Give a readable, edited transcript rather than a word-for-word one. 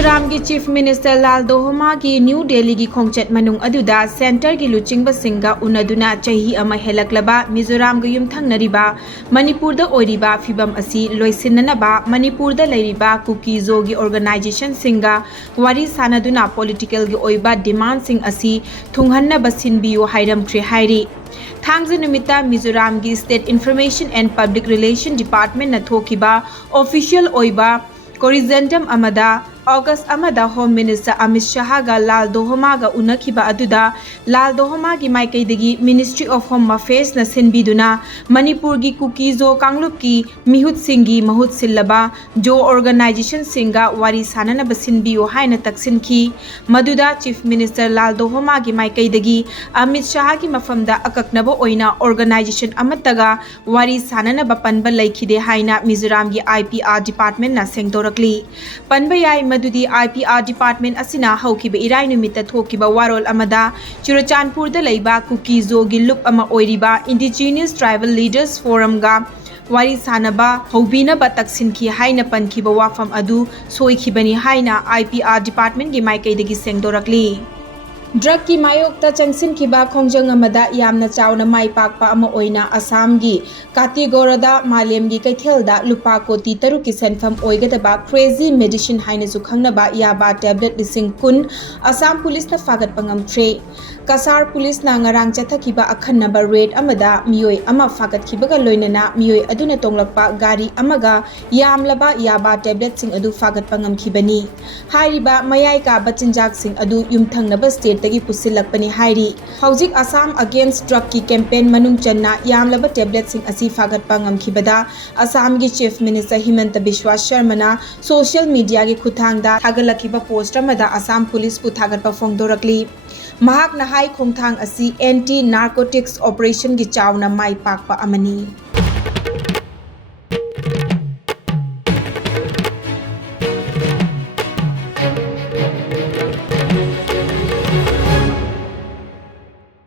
मिजोराम की chief minister लाल दोहमा की new Delhi की खोंगचट मनुंग अदुदा सेंटर की लुचिंगबा सिंगा उनदुना चही अमा हेलक्लबा मिजोराम ग युमथंगनरिबा मणिपुर द ओइरिबा फिबम असि लोइसिननबा मणिपुर द लेरिबा कुकीजो की ऑर्गेनाइजेशन सिंगा वारी सानदुना पॉलिटिकल की ओइबा डिमांड सिंग असि थुंगहन्नबा सिनबियो हाइरमख्रे हाइरी थांगजे नुमिता मिजोराम की state information and public relation department न थोकिबा ऑफिशियल ओइबा कोरिजेंडम अमदा अगस्त अमदा होम मिनिस्टर अमित शाह गा लाल दोहमा गा उनखिबा अदुदा लाल दोहमा की माइकैदगी मिनिस्ट्री ऑफ होम अफेयर्स न सिनबिदुना मणिपुर की कुकीजो कांगलुप की मिहुत सिंगी महुत सिल्लबा जो ऑर्गेनाइजेशन सिंगा वारी साननब सिनबियो हाइना तकसिनखी मदुदा चीफ मिनिस्टर लाल दोहमा की माइकैदगी अमित शाह की मफमदा अककनबो ओइना ऑर्गेनाइजेशन अमतगा वारी साननब पनब लैखिदे हाइना मिजोराम की आईपीआर डिपार्टमेंट न सेंगदोरकली पनब याई मदुदी आईपीआर डिपार्टमेंट असिना हौकिबा इराई नुमिता थोकिबा वारोल अमदा चुरचानपुर द लैबा कुकीजो गी लुप अमा ओइरिबा इंडिजिनियस ट्राइबल लीडर्स फोरम गा वारी सानबा हौबिनबा तकसिनखी हाइना पनखिबा वाफम अदु सोइखिबनी हाइना आईपीआर डिपार्टमेंट की माइकैदगी सेंगदोरकली ड्रग की मायोक्ता चंगसिनखिबा खोंजंग अमदा यामना चावना माई पाकपा अमा ओइना असम की कातीगोरदा मालेम की कैथेलदा लुपा कोटी तरुक की सेनफम ओइगदबा क्रेजी मेडिसिन हाइनसु खंगनबा याबा टैबलेट लिसिंग कुन असम पुलिस न फागत पंगमथ्रे कसार पुलिस ना ngarang चथखिबा अखन्नबा रेड अमदा मियोय अमा फागतखिबगा लोइनना मियोय अदुना तोंगलकपा गाड़ी अमगा यामलबा याबा टैबलेट सिंग अदु फागत पंगमखिबनी हाइरिबा मयाय का बचिंजाक सिंग अदु युमथंगनबा स्टेट तगी पुसिलकपनी हाइरी हौजिक असम अगेंस्ट ड्रग की कैंपेन मनुंग चन्ना यामलबा टैबलेट सिंग असी फागत पंगमखिबदा असम की chief minister Himanta Bishwa Sharma social media की खुथांगदा थागलखिबा पोस्ट अमदा असम पुलिस पु थागतपा फोंगदोरकली महाक नहाई खोंगथांग असी एंटी नार्कोटिक्स ऑपरेशन की चावना माई पाकपा अमनी।